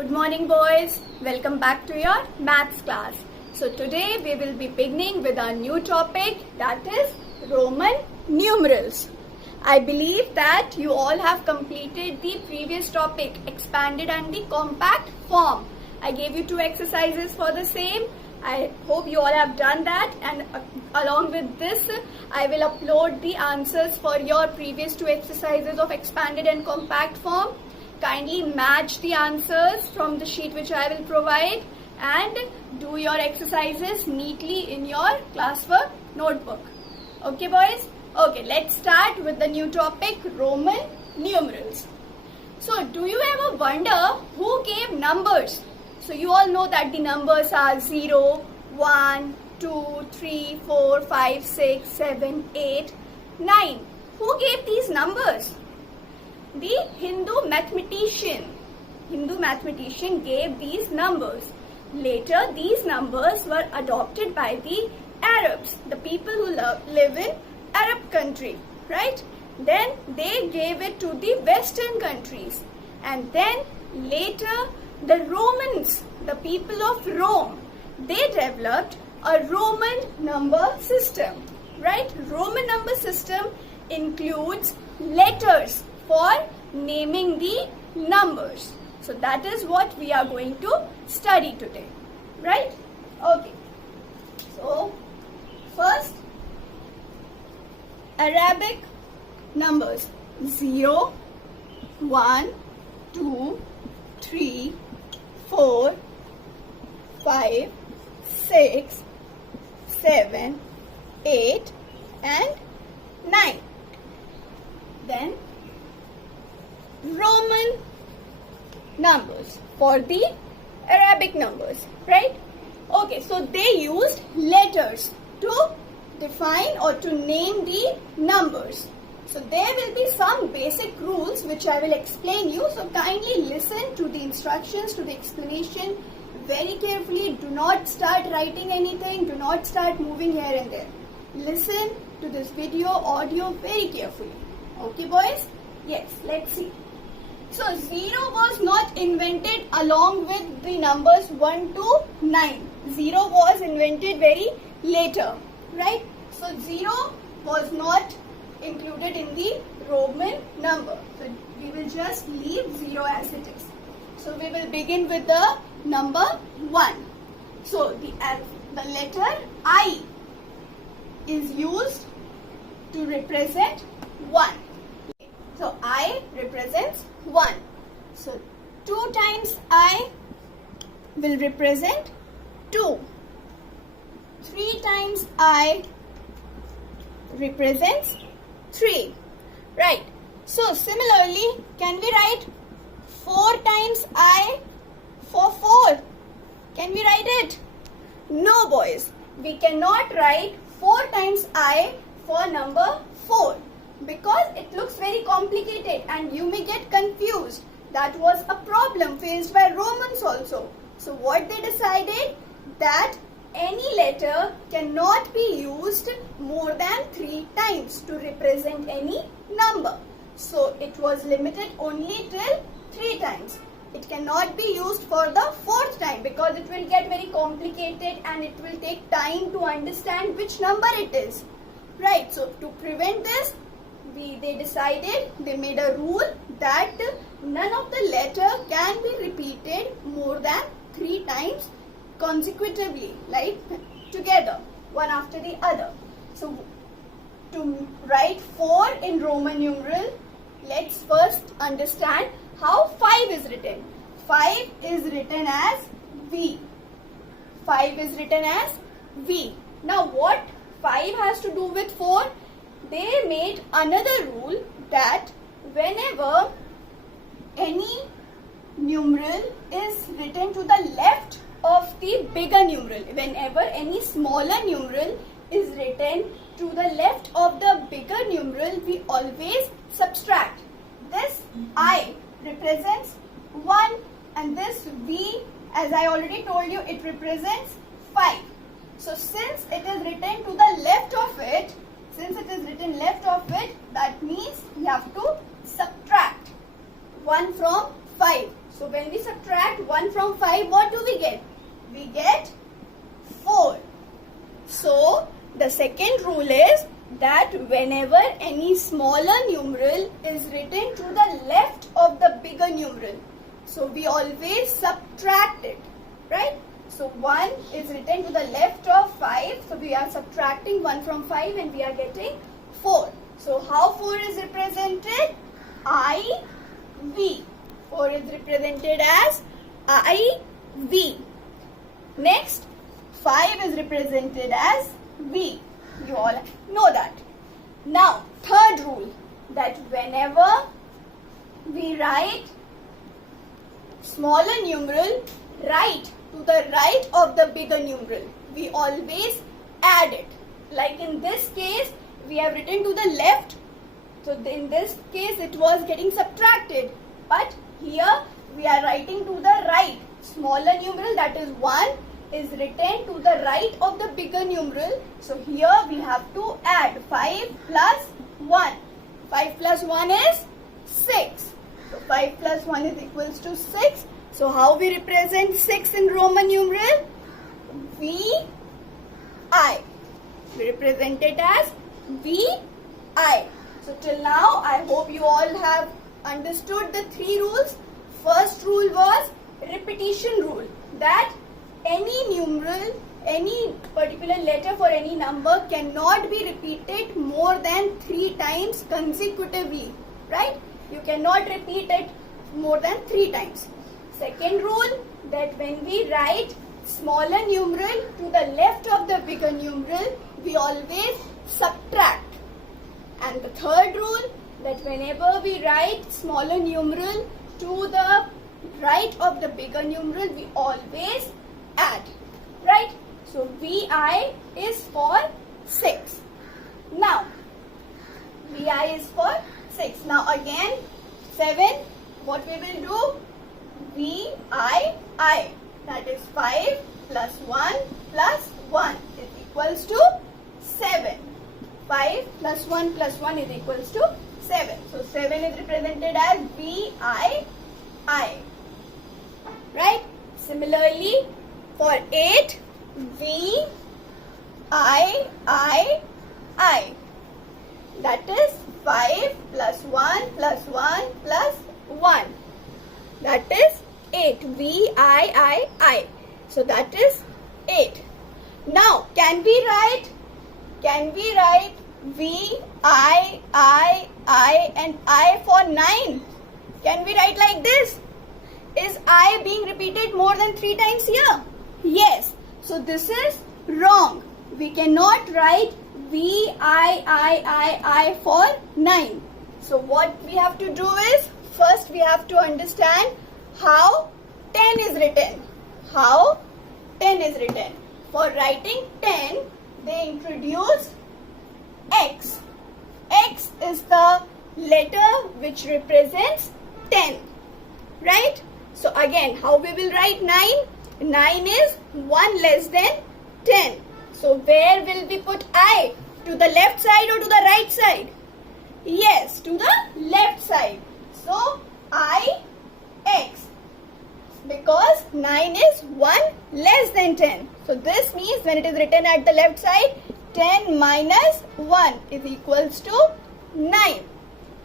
Good morning, boys. Welcome back to your maths class. So today we will be beginning with our new topic, that is Roman numerals. I believe that you all have completed the previous topic, expanded and the compact form. I gave you 2 exercises for the same. I hope you all have done that, and along with this I will upload the answers for your previous 2 exercises of expanded and compact form. Kindly match the answers from the sheet which I will provide and do your exercises neatly in your classwork notebook. Okay, boys? Okay, let's start with the new topic, Roman numerals. So, do you ever wonder who gave numbers? So, you all know that the numbers are 0, 1, 2, 3, 4, 5, 6, 7, 8, 9. Who gave these numbers? The Hindu mathematician gave these numbers. Later, these numbers were adopted by the Arabs, the people who live in Arab country, right? Then they gave it to the Western countries, and then later the Romans, the people of Rome, they developed a Roman number system, right? Roman number system includes letters for naming the numbers. So that is what we are going to study today, right? Okay. So first, Arabic numbers: 0, 1, 2, 3, 4, 5, 6, 7, 8 and 9. Then Roman numbers for the Arabic numbers, right? Okay, so they used letters to define or to name the numbers. So there will be some basic rules which I will explain you. So kindly listen to the instructions, to the explanation very carefully. Do not start writing anything. Do not start moving here and there. Listen to this video, audio very carefully. Okay, boys? Yes, let's see. So 0 was not invented along with the numbers 1 to 9. 0 was invented very later, right? So 0 was not included in the Roman number. So we will just leave 0 as it is. So we will begin with the number 1. So the letter I is used to represent 1. So I represents 1. So 2 times I will represent 2. 3 times I represents 3. Right. So similarly, can we write 4 times I for 4? Can we write it? No, boys. We cannot write 4 times I for number 4. Because it looks very complicated and you may get confused. That was a problem faced by Romans also. So what they decided, that any letter cannot be used more than 3 times to represent any number. So it was limited only till 3 times. It cannot be used for the 4th time because it will get very complicated and it will take time to understand which number it is. Right, so to prevent this, they decided, they made a rule that none of the letter can be repeated more than 3 times consecutively, like together, one after the other. So to write 4 in Roman numeral, let's first understand how 5 is written. 5 is written as V. 5 is written as V. Now what 5 has to do with 4? They made another rule that whenever any numeral is written to the left of the bigger numeral, whenever any smaller numeral is written to the left of the bigger numeral, we always subtract. This I represents 1 and this V, as I already told you, it represents 5. So since it is written to the left of it, that means you have to subtract 1 from 5. So when we subtract 1 from 5, what do we get? We get 4. So the second rule is that whenever any smaller numeral is written to the left of the bigger numeral, so we always subtract it, right? So 1 is written to the left of 5, so we are subtracting 1 from 5 and we are getting 4. So how 4 is represented? IV. 4 is represented as IV. Next, 5 is represented as V. You all know that. Now, third rule, that whenever we write smaller numeral right to the right of the bigger numeral, we always add it. Like in this case, we have written to the left. So in this case, it was getting subtracted. But here, we are writing to the right. Smaller numeral, that is 1, is written to the right of the bigger numeral. So here we have to add 5 plus 1. 5 plus 1 is 6. So 5 plus 1 is equals to 6. So how we represent 6 in Roman numeral? VI. We represent it as VI. So till now, I hope you all have understood the 3 rules. First rule was repetition rule, that any numeral, any particular letter for any number cannot be repeated more than 3 times consecutively, right? You cannot repeat it more than 3 times. Second rule, that when we write smaller numeral to the left of the bigger numeral, we always subtract. And the third rule, that whenever we write smaller numeral to the right of the bigger numeral, we always add, right? So VI is for 6. Now, VI is for 6. Now again, 7, what we will do? VII. That is 5 plus 1 plus 1 is equals to 7. 5 plus 1 plus 1 is equals to 7. So 7 is represented as VII. Right? Similarly, for 8, VIII. That is 5 plus 1 plus 1 plus 1. That is 8. VIII. So that is 8. Now, can we write V, I, and I for 9? Can we write like this? Is I being repeated more than 3 times here? Yes. So this is wrong. We cannot write VIII for 9. So what we have to do is, first we have to understand how 10 is written. How 10 is written. For writing 10, they introduced X. X is the letter which represents 10. Right? So again, how we will write 9? 9 is 1 less than 10. So where will we put I? To the left side or to the right side? Yes, to the left side. So I, X. Because 9 is 1 less than 10. So this means when it is written at the left side, 10 minus 1 is equals to 9.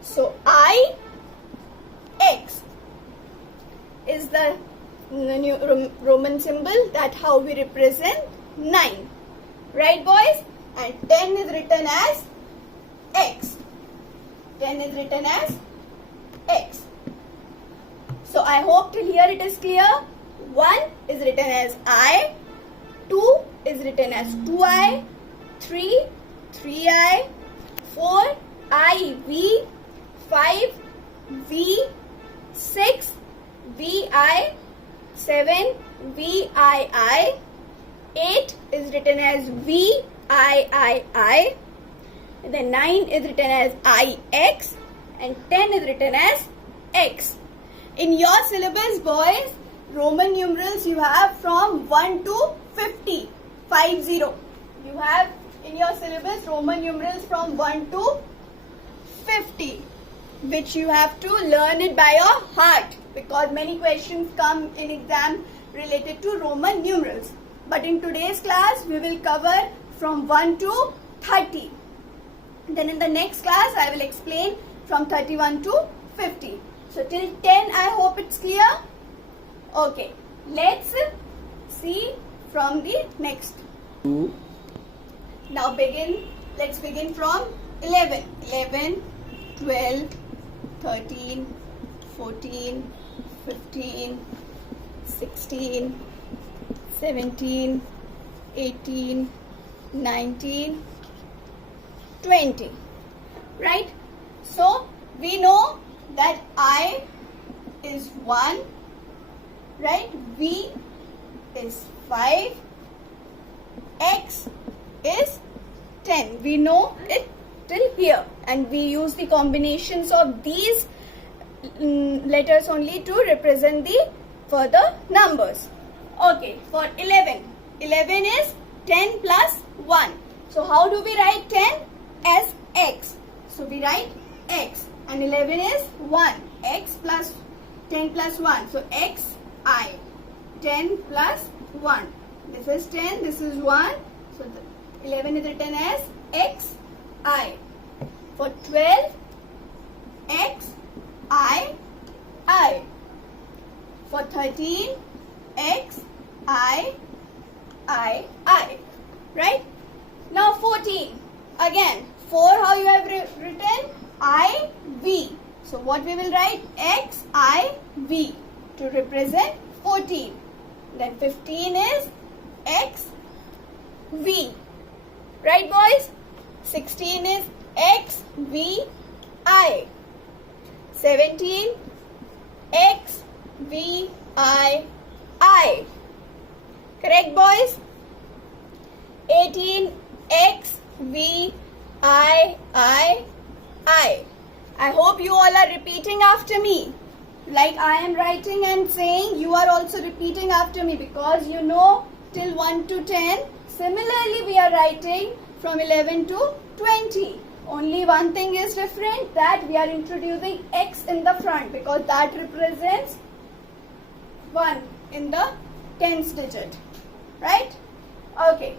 So I, X is the new Roman symbol, that how we represent 9. Right, boys? And 10 is written as X. 10 is written as X. So I hope till here it is clear. 1 is written as I, 2 is written as 2I, 3, 3I, 4, IV, 5, V, 6, VI, 7, VII, 8 is written as VIII, and then 9 is written as IX, and 10 is written as X. In your syllabus, boys, Roman numerals you have from 1 to 50, 50. You have in your syllabus Roman numerals from 1 to 50, which you have to learn it by your heart. because many questions come in exam related to Roman numerals. But in today's class, we will cover from 1 to 30. Then in the next class, I will explain from 31 to 50. So till 10, I hope it's clear. Okay, let's see from the next. Now let's begin from 11. 11, 12, 13, 14, 15, 16, 17, 18, 19, 20. Right? So we know that I is 1, right? V is 5, X is 10. We know it till here, and we use the combinations of these letters only to represent the further numbers. Okay, for 11. 11 is 10 plus 1. So how do we write 10? As X. So we write X, and 11 is 1. X plus 10 plus 1. So X I. 10 plus 1. This is 10, this is 1. So the 11 is written as X I. For 12, X I. For 13, X I. Right? Now 14. Again, 4 how you have written? I, V. So what we will write? X, I, V to represent 14. Then 15 is X, V. Right, boys? 16 is X, V, I. 17, X, V, I. Correct, boys? 18, X, V, I. I hope you all are repeating after me. Like I am writing and saying, you are also repeating after me, because you know till 1 to 10. Similarly, we are writing from 11 to 20. Only one thing is different, that we are introducing X in the front, because that represents 1 in the tens digit. Right? Okay.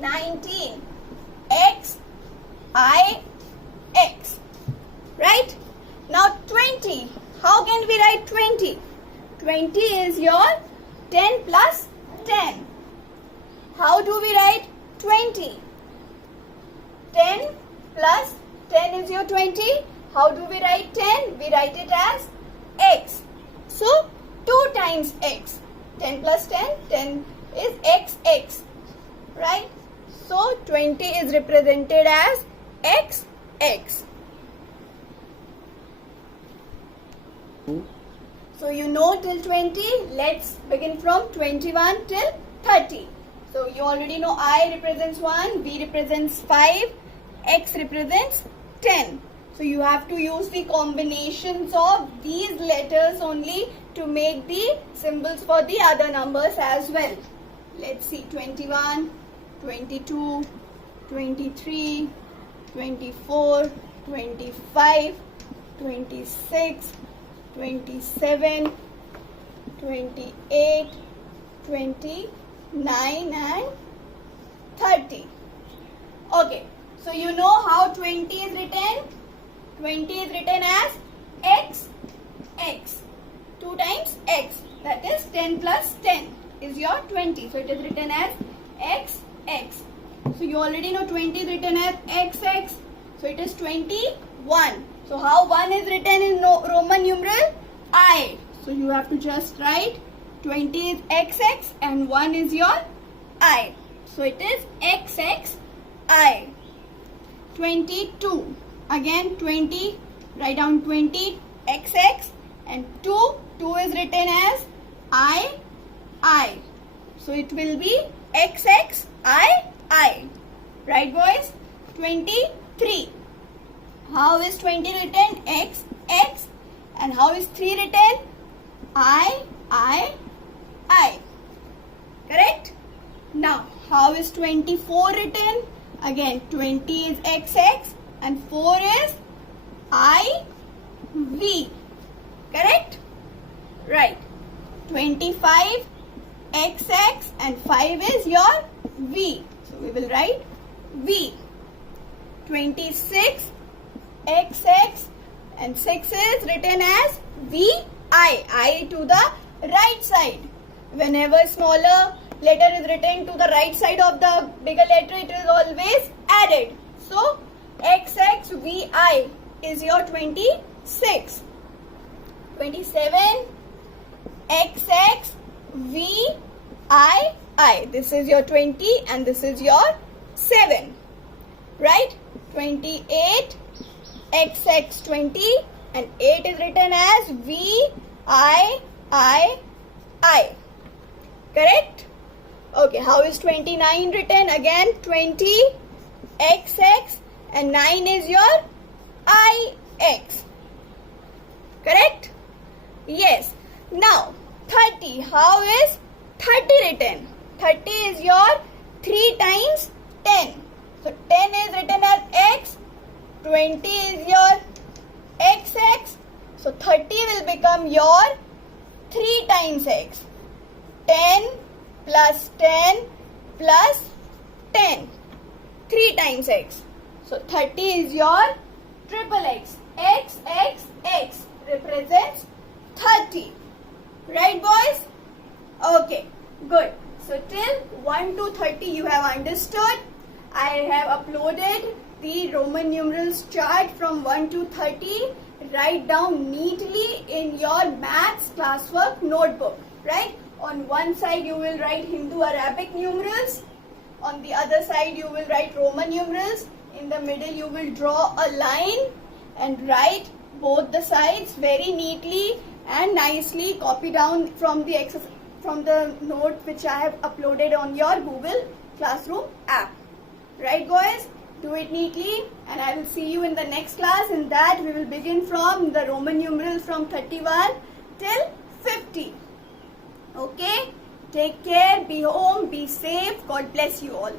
19. X, I, X. Right? Now 20. How can we write 20? 20 is your 10 plus 10. How do we write 20? 10 plus 10 is your 20. How do we write 10? We write it as X. So 2 times X. 10 plus 10, 10 is XX. Right? So 20 is represented as XX. So you know till 20. Let's begin from 21 till 30. So you already know I represents 1, V represents 5, X represents 10. So you have to use the combinations of these letters only to make the symbols for the other numbers as well. Let's see, 21, 22, 23, 24, 25, 26, 27, 28, 29 and 30. Okay, so you know how 20 is written? 20 is written as X, X. 2 times X. That is 10 plus 10 is your 20. So it is written as X, X. So you already know 20 is written as X, X. So it is 21. So how 1 is written in Roman numeral? I. So you have to just write 20 is XX and 1 is your I. So it is XXI. 22. Again 20. Write down 20 XX and 2. 2 is written as I. So it will be XXI. Right, boys? 23. How is 20 written? X, X. And how is 3 written? I. Correct? Now, how is 24 written? Again, 20 is XX and 4 is IV. Correct? Right. 25 XX and 5 is your V. So we will write V. 26 XX and 6 is written as VI. I to the right side. Whenever smaller letter is written to the right side of the bigger letter, it is always added. So XXVI is your 26. 27 XXVII. This is your 20 and this is your 7. Right? 28 XX20 and 8 is written as VIII. Correct? Okay, how is 29 written? Again 20 XX and 9 is your IX. Correct? Yes. Now 30. How is 30 written? 30 is your 3 times 10. So 10 is written as X. 20 is your XX. So 30 will become your 3 times X. 10 plus 10 plus 10. 3 times X. So 30 is your triple X. X represents 30. Right, boys? Okay, good. So till 1 to 30 you have understood. I have uploaded the Roman numerals chart from 1 to 30. Write down neatly in your maths classwork notebook. Right? On one side you will write Hindu Arabic numerals. On the other side you will write Roman numerals. In the middle you will draw a line and write both the sides very neatly and nicely. Copy down from the note which I have uploaded on your Google Classroom app. Right, guys? Do it neatly and I will see you in the next class. In that we will begin from the Roman numerals from 31 till 50. Okay? Take care, be home, be safe. God bless you all.